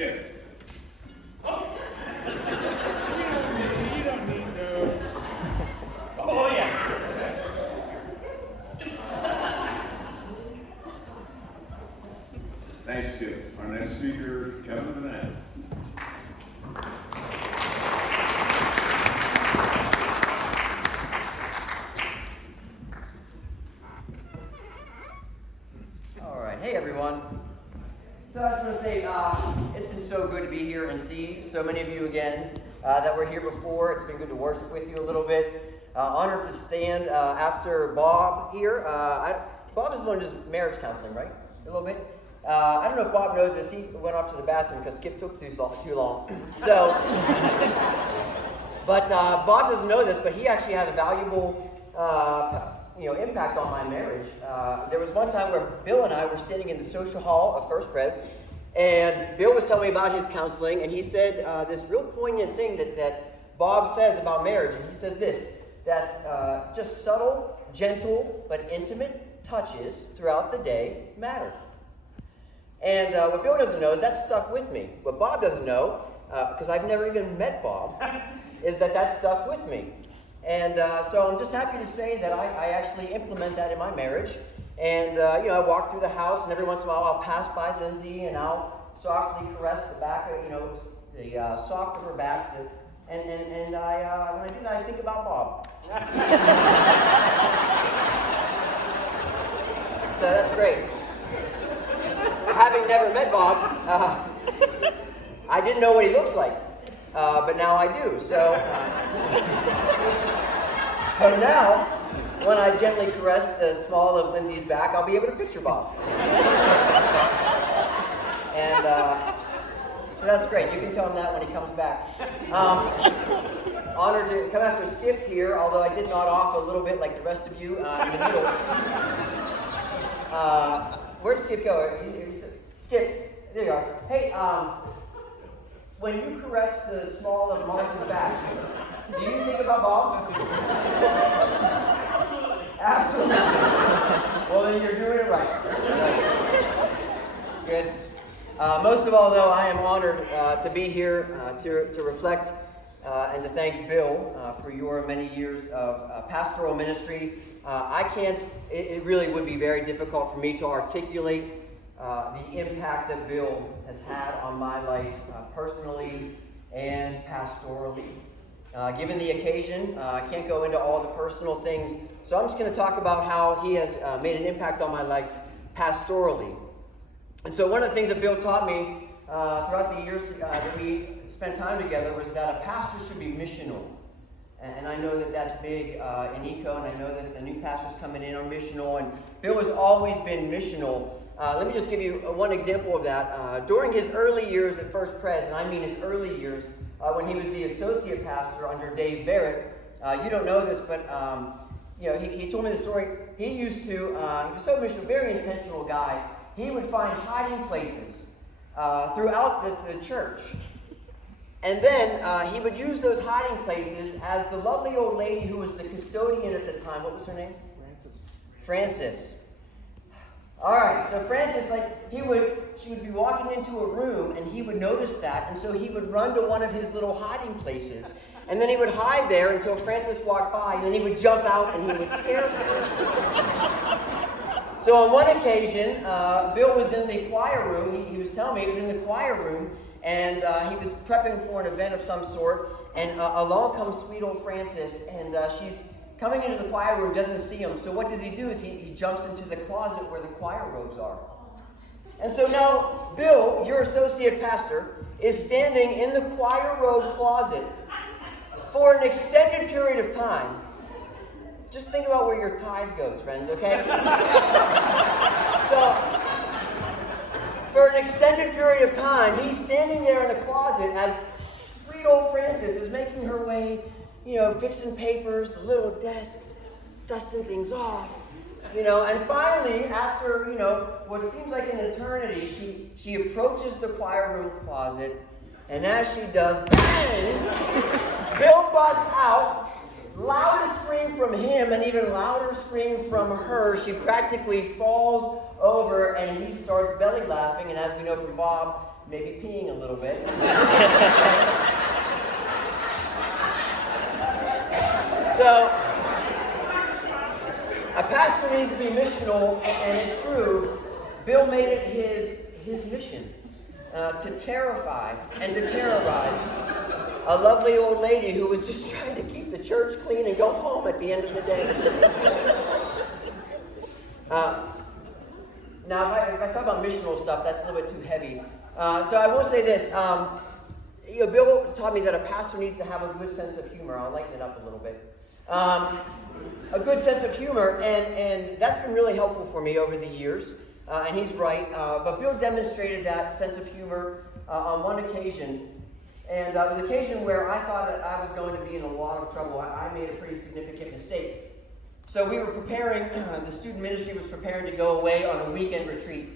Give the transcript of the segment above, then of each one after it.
Skip. Oh. You don't need those. Oh, yeah. Thanks, Skip. Our next speaker, Kevin Burnett. All right, hey everyone. So I just want to say, it's been so good to be here and see so many of you again that were here before. It's been good to worship with you a little bit. Honored to stand after Bob here. Bob is the one who does marriage counseling, right? A little bit. I don't know if Bob knows this. He went off to the bathroom because Skip took too long. So, but Bob doesn't know this, but he actually had a valuable impact on my marriage. There was one time where Bill and I were standing in the social hall of First Pres, and Bill was telling me about his counseling, and he said this real poignant thing that Bob says about marriage, and he says this, that just subtle, gentle, but intimate touches throughout the day matter. And what Bill doesn't know is that stuck with me. What Bob doesn't know, because I've never even met Bob, is that stuck with me. And so I'm just happy to say that I actually implement that in my marriage. And, I walk through the house, and every once in a while I'll pass by Lindsay, and I'll softly caress the back of, the soft of her back. And when I do that, I think about Bob. So that's great. Having never met Bob, I didn't know what he looks like. But now I do. So now, when I gently caress the small of Lindsay's back, I'll be able to picture Bob. And so that's great. You can tell him that when he comes back. Honored to come after Skip here, although I did nod off a little bit like the rest of you in the middle. Where'd Skip go? Skip, there you are. Hey, when you caress the small of Martha's back, do you think about Bob? Absolutely. Well, then you're doing it right. Good. Most of all, though, I am honored to be here to reflect and to thank Bill for your many years of pastoral ministry. It really would be very difficult for me to articulate the impact that Bill has had on my life personally and pastorally. Given the occasion, I can't go into all the personal things, so I'm just going to talk about how he has made an impact on my life pastorally. And so one of the things that Bill taught me throughout the years that we spent time together was that a pastor should be missional. And I know that that's big in ECO, and I know that the new pastors coming in are missional, and Bill has always been missional. Let me just give you one example of that. During his early years at First Pres, and I mean his early years, when he was the associate pastor under Dave Barrett, you don't know this, but he told me the story. He was so missional, very intentional guy. He would find hiding places throughout the church. And then he would use those hiding places as the lovely old lady who was the custodian at the time. What was her name? Frances. All right, so Frances, she would be walking into a room, and he would notice that, and so he would run to one of his little hiding places, and then he would hide there until Frances walked by, and then he would jump out and he would scare her. So on one occasion, Bill was in the choir room. He was telling me he was in the choir room, and he was prepping for an event of some sort, and along comes sweet old Frances, and she's coming into the choir room, doesn't see him. So what does he do is he jumps into the closet where the choir robes are. And so now Bill, your associate pastor, is standing in the choir robe closet for an extended period of time. Just think about where your tithe goes, friends, okay? So, for an extended period of time, he's standing there in the closet as sweet old Frances is making her way, fixing papers, the little desk, dusting things off, and finally, after, what seems like an eternity, she approaches the choir room closet, and as she does, bang, Bill busts out, loudest scream from him, and even louder scream from her. She practically falls over, and he starts belly laughing, and as we know from Bob, maybe peeing a little bit. So, a pastor needs to be missional, and it's true. Bill made it his mission to terrify and to terrorize a lovely old lady who was just trying to keep the church clean and go home at the end of the day. Now, if I talk about missional stuff, that's a little bit too heavy. So I will say this. Bill taught me that a pastor needs to have a good sense of humor. I'll lighten it up a little bit. A good sense of humor, and that's been really helpful for me over the years. And he's right. But Bill demonstrated that sense of humor on one occasion. And it was an occasion where I thought that I was going to be in a lot of trouble. I made a pretty significant mistake. So we were preparing, the student ministry was preparing to go away on a weekend retreat.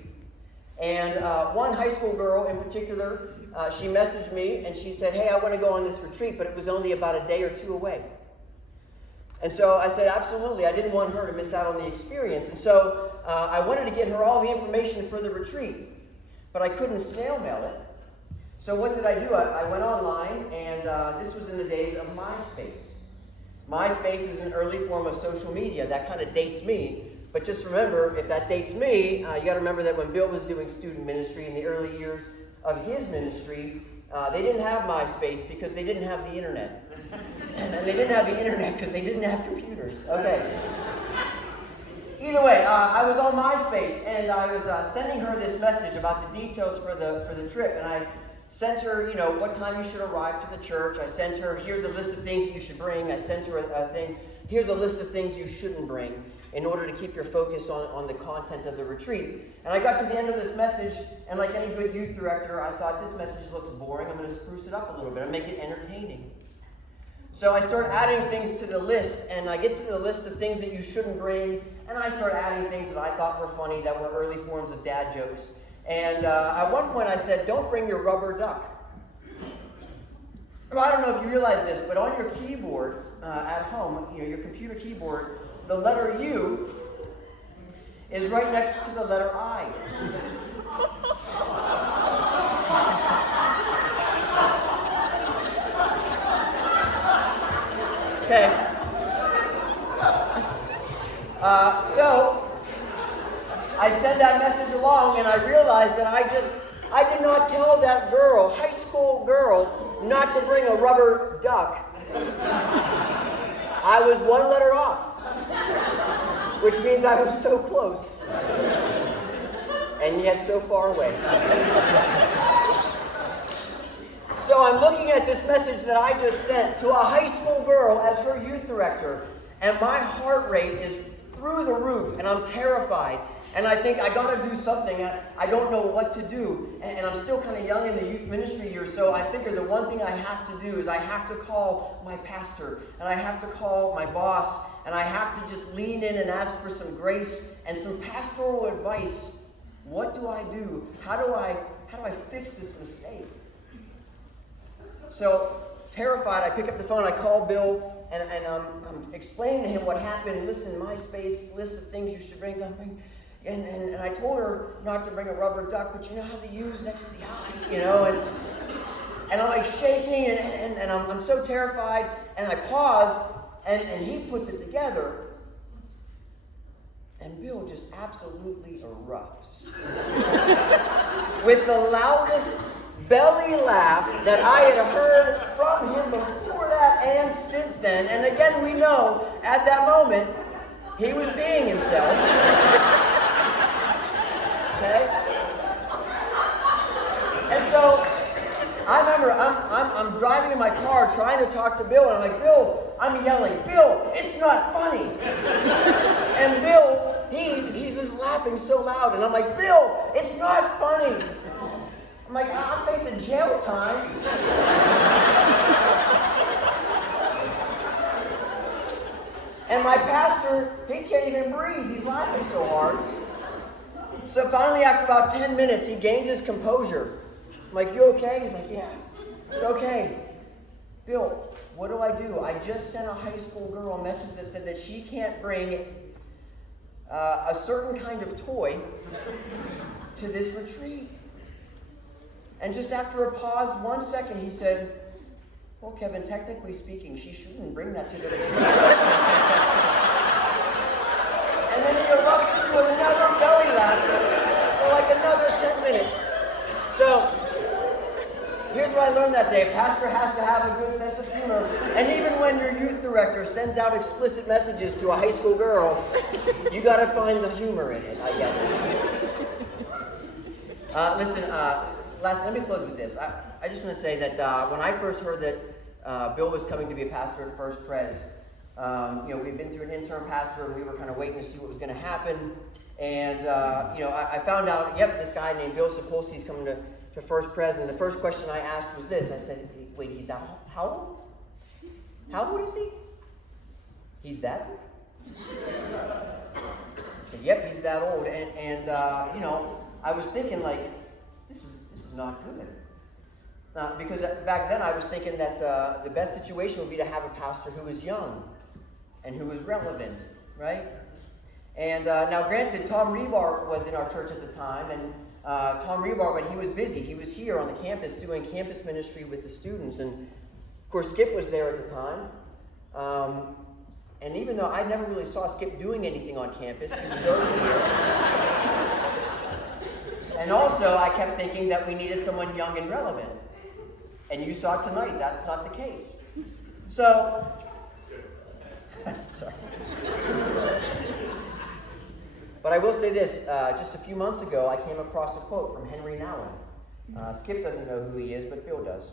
And one high school girl in particular, she messaged me and she said, hey, I want to go on this retreat, but it was only about a day or two away. And so I said, absolutely. I didn't want her to miss out on the experience. And so I wanted to get her all the information for the retreat, but I couldn't snail mail it. So what did I do? I went online, and this was in the days of MySpace. MySpace is an early form of social media. That kind of dates me. But just remember, if that dates me, you got to remember that when Bill was doing student ministry in the early years of his ministry, they didn't have MySpace because they didn't have the internet. And they didn't have the internet because they didn't have computers. Okay. Either way, I was on MySpace, and I was sending her this message about the details for the trip, and I sent her, what time you should arrive to the church. I sent her, here's a list of things that you should bring. I sent her a thing, here's a list of things you shouldn't bring in order to keep your focus on the content of the retreat. And I got to the end of this message, and like any good youth director, I thought this message looks boring. I'm going to spruce it up a little bit and make it entertaining. So I start adding things to the list, and I get to the list of things that you shouldn't bring, and I start adding things that I thought were funny, that were early forms of dad jokes. And at one point I said, don't bring your rubber duck. Well, I don't know if you realize this, but on your keyboard at home, your computer keyboard, the letter U is right next to the letter I. Okay. So I send that message along, and I realized that I did not tell that girl, high school girl, not to bring a rubber duck. I was one letter off, which means I was so close, and yet so far away. So I'm looking at this message that I just sent to a high school girl as her youth director, and my heart rate is through the roof, and I'm terrified. And I think I got to do something. I don't know what to do. And I'm still kind of young in the youth ministry years, so I figure the one thing I have to do is I have to call my pastor, and I have to call my boss, and I have to just lean in and ask for some grace and some pastoral advice. What do I do? How do I fix this mistake? So, terrified, I pick up the phone, I call Bill, and I'm explaining to him what happened. Listen, MySpace, list of things you should bring. And I told her not to bring a rubber duck, but you know how they use next to the eye, and I'm like shaking, and I'm so terrified, and I pause, and he puts it together, and Bill just absolutely erupts with the loudest belly laugh that I had heard from him before that and since then. And again, we know at that moment he was peeing himself. Okay? And so I remember I'm driving in my car trying to talk to Bill, and I'm like, Bill, I'm yelling, Bill, it's not funny. And Bill, he's just laughing so loud, and I'm like, Bill, it's not funny. I'm like, I'm facing jail time. And my pastor, he can't even breathe. He's laughing so hard. So finally, after about 10 minutes, he gains his composure. I'm like, you okay? He's like, yeah, it's okay. Bill, what do? I just sent a high school girl a message that said that she can't bring a certain kind of toy to this retreat. And just after a pause, 1 second, he said, well, Kevin, technically speaking, she shouldn't bring that to the retreat. And then he erupts into another belly laughter for like another 10 minutes. So, here's what I learned that day. A pastor has to have a good sense of humor. And even when your youth director sends out explicit messages to a high school girl, you got to find the humor in it, I guess. Let me close with this. I just want to say that when I first heard that Bill was coming to be a pastor at First Pres, we'd been through an interim pastor, and we were kind of waiting to see what was going to happen. And, I found out, this guy named Bill Sukolsky is coming to First Pres, and the first question I asked was this. I said, wait, he's how old? How old is he? He's that old? I said, yep, he's that old. And I was thinking, like, this is not good. Because back then I was thinking that the best situation would be to have a pastor who was young and who was relevant, right? And now granted, Tom Rebar was in our church at the time, and Tom Rebar, but he was busy. He was here on the campus doing campus ministry with the students. And of course, Skip was there at the time. And even though I never really saw Skip doing anything on campus, he was over here. And also, I kept thinking that we needed someone young and relevant. And you saw tonight, that's not the case. So, sorry. But I will say this, just a few months ago, I came across a quote from Henry Nouwen. Skip doesn't know who he is, but Bill does.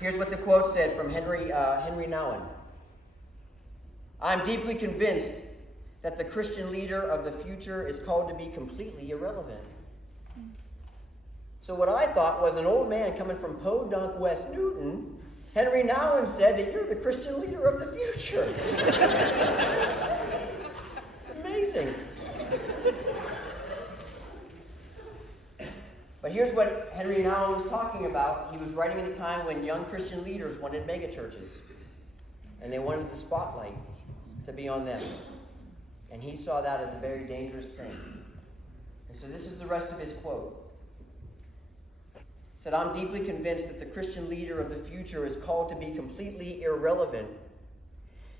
Here's what the quote said from Henry Nouwen. I'm deeply convinced that the Christian leader of the future is called to be completely irrelevant. So what I thought was an old man coming from Podunk, West Newton, Henry Nouwen said that you're the Christian leader of the future. Amazing. But here's what Henry Nouwen was talking about. He was writing at a time when young Christian leaders wanted megachurches. And they wanted the spotlight to be on them. And he saw that as a very dangerous thing. And so this is the rest of his quote. He said, I'm deeply convinced that the Christian leader of the future is called to be completely irrelevant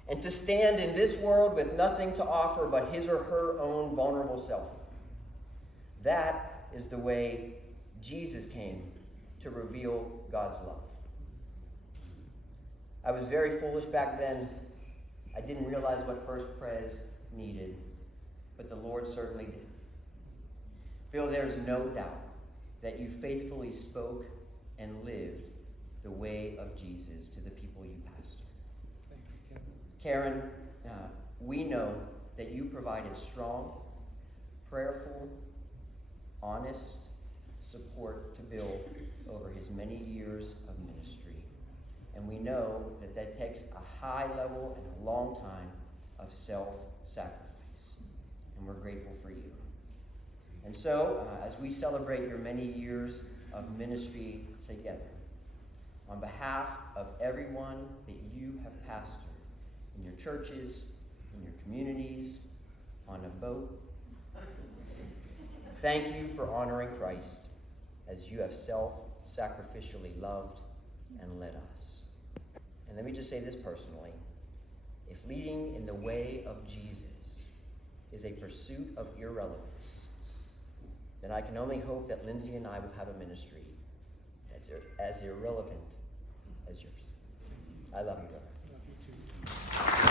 and to stand in this world with nothing to offer but his or her own vulnerable self. That is the way Jesus came to reveal God's love. I was very foolish back then. I didn't realize what First Pres needed, but the Lord certainly did. Bill, there's no doubt that you faithfully spoke and lived the way of Jesus to the people you pastor. Thank you, Karen, we know that you provided strong, prayerful, honest support to Bill over his many years of ministry. And we know that that takes a high level and a long time of self-sacrifice. And we're grateful for you. And so, as we celebrate your many years of ministry together, on behalf of everyone that you have pastored in your churches, in your communities, on a boat, thank you for honoring Christ as you have self-sacrificially loved and led us. And let me just say this personally. If leading in the way of Jesus is a pursuit of irrelevance, then I can only hope that Lindsay and I will have a ministry as irrelevant as yours. I love you, brother. Love you too.